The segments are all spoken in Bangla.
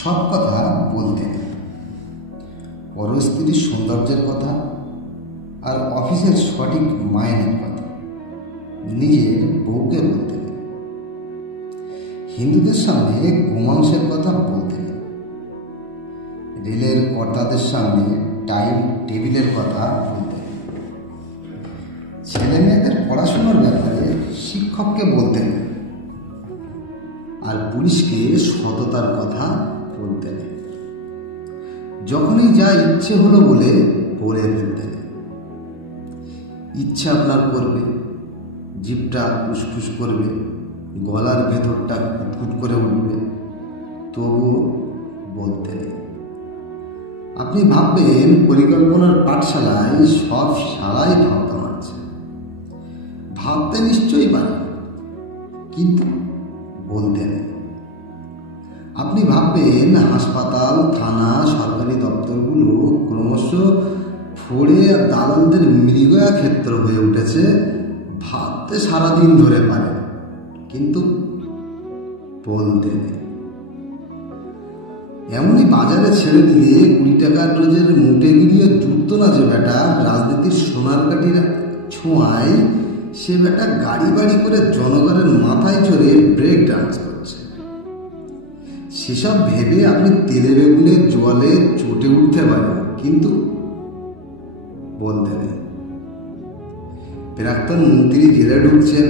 সব কথা বলতে নেই। পরস্ত্রীর সৌন্দর্যের কথা আর অফিসের সঠিক মাইনের কথা নিজের বউকে বলতে নেই। হিন্দুদের সামনে গোমাংসের কথা বলতে নেই। রেলের কর্তাদের সামনে টাইম টেবিলের কথা বলতে নেই। ছেলে মেয়েদের পড়াশোনার ব্যাপারে শিক্ষককে বলতে নেই। আর পুলিশকে সততার কথা বলতে নেই। যখনই যা ইচ্ছে হলো বলে পড়ে ফেলতে নেই। ইচ্ছা আপনার করবে, জিভটা ফুসফুস করবে, গলার ভেতরটা কুটকুট করে উঠবে, তবুও বলতে নেই। আপনি ভাববেন পরিকল্পনার পাঠশালায় সব শালাই ভাবতে পারছে। ভাবতে নিশ্চয়ই পারে, কিন্তু বলতে নেই। আপনি ভাববেন হাসপাতাল, থানা, সরকারি দপ্তরগুলো ক্রমশ ফড়ে আর দালালদের মৃগয়া ক্ষেত্র হয়ে উঠেছে। ভাবতে সারাদিন ধরে পারে, কিন্তু বলতে নেই। এমনই বাজারে ছেড়ে দিলে 20 টাকার রোজের মুটে গিরিয়ে জুটতো না যে বেটা রাজনীতির সোনার কাঠির ছোঁয়ায় সে বেটা গাড়ি বাড়ি করে জনগণের মাথায় চড়ে ব্রেক ডান্স করছে। সেসব ভেবে আপনি তেলে বেগুনে জলে চটে উঠতে পারেন, কিন্তু বলতে নেই। প্রাক্তন মন্ত্রী জেলে ঢুকছেন,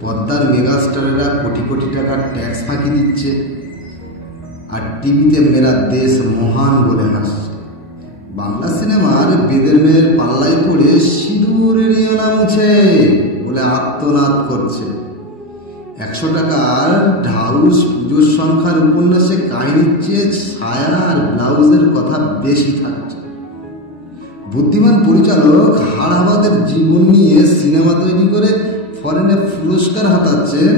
পদ্মার মেগাস্টারেরা কোটি কোটি টাকার ট্যাক্স ফাঁকি দিচ্ছে, আর টিভিতে মেরা দেশ মহান বলে হাসছে। বাংলা সিনেমার বেদের মেয়ের পাল্লায় পড়ে সিঁদুরের ইয়না মুছে বলে আত্মনাদ করছে। 100 টাকার ঢাউস পুজোর সংখ্যার উপন্যাসে কাহিনীর চেয়ে ছায়া আর ব্লাউজের কথা বেশি থাকছে। বুদ্ধিমান পরিচালক হাড়াবাদের জীবন নিয়ে সিনেমা তৈরি করে ফরেনে পুরস্কার হাতাচ্ছেন,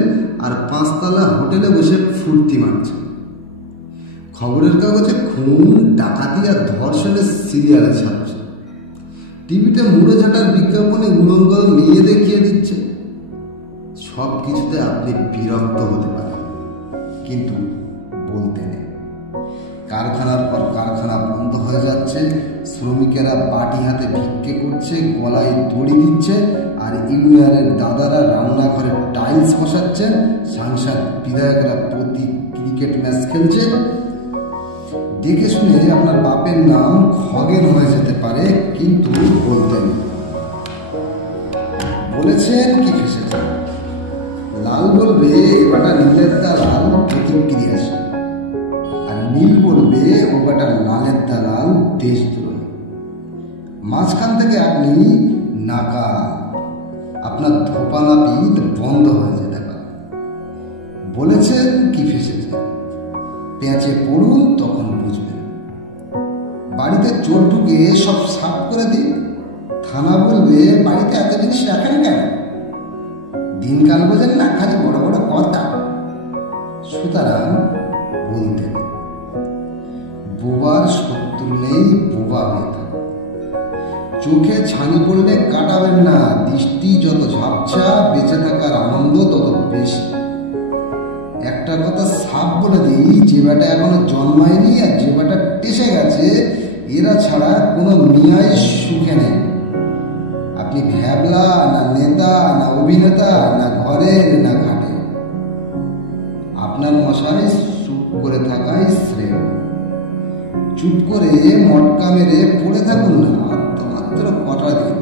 আর 5 তলা হোটেলে বসে ফুর্তি মারছেন। খবরের কাগজে খুন, ডাকাতি আর ধর্ষণের সিরিয়ালে ছাপছে। টিভিতে মুড়ো ঝাঁটার বিজ্ঞাপনে উলঙ্গল নিয়ে দেখিয়ে দিচ্ছে। সব কিছুতে আপনি বিরক্ত হতে পারেন, কিন্তু বলতে নেই। কারখানার পর কারখানা বন্ধ হয়ে যাচ্ছে, শ্রমিকেরা বাটি হাতে ভিক্ষে করছে, গলায় দড়ি দিচ্ছে, আর ইউনিয়নের দাদারা রান্নাঘরে টাইলস বসাচ্ছেন, সাংসদ বিধায়করা প্রতি ক্রিকেট ম্যাচ খেলছে। দেখে শুনে আপনার বাপের নাম খগেন হয়ে যেতে পারে, কিন্তু বলতে নেই। বলেছেন কি ফেসেছেন। লাল বলবে এবারটা নীলের দালাল প্রতিক্রিয়াশীল, আর নীল বলবে ওবারটা লালের দালাল দেশদ্রোহী। মাঝখান থেকে আপনি নাকা, আপনার ধোপানাপিত বন্ধ হয়ে যেতে পারে। বলেছেন কি ফেসেছেন, পেঁচে পড়ুন, তখন বুঝবেন। বাড়িতে চোর ঢুকে সব সাফ করে দিন, থানা বলবে বাড়িতে এত জিনিস রাখেন কেন। দিনকাল বোঝেন না, খালি বড় বড় কথা। সুতরাং বলতে নেই। বোবার শত্রু নেই, বোবা হয়ে থাকে। চোখে ছানি পড়লে কাটাবেন না, দৃষ্টি যত ঝাপসা বেঁচে থাকার আনন্দ তত বেশি। একটা কথা সাফ বলে দিই, যে বেটা এখনো জন্মায়নি আর যে বেটা টেসে গেছে, এরা ছাড়া কোনো মিয়াই সুখে নেই। আপনি ভ্যাবলা না নেতা না অভিনেতা না ঘরের না ঘাটে, আপনার মশাই চুপ করে থাকাই শ্রেয়। চুপ করে মটকা মেরে পড়ে থাকুন না, মাত্র কটা দিন।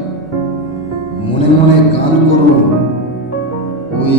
মনে মনে গান করুন, ওই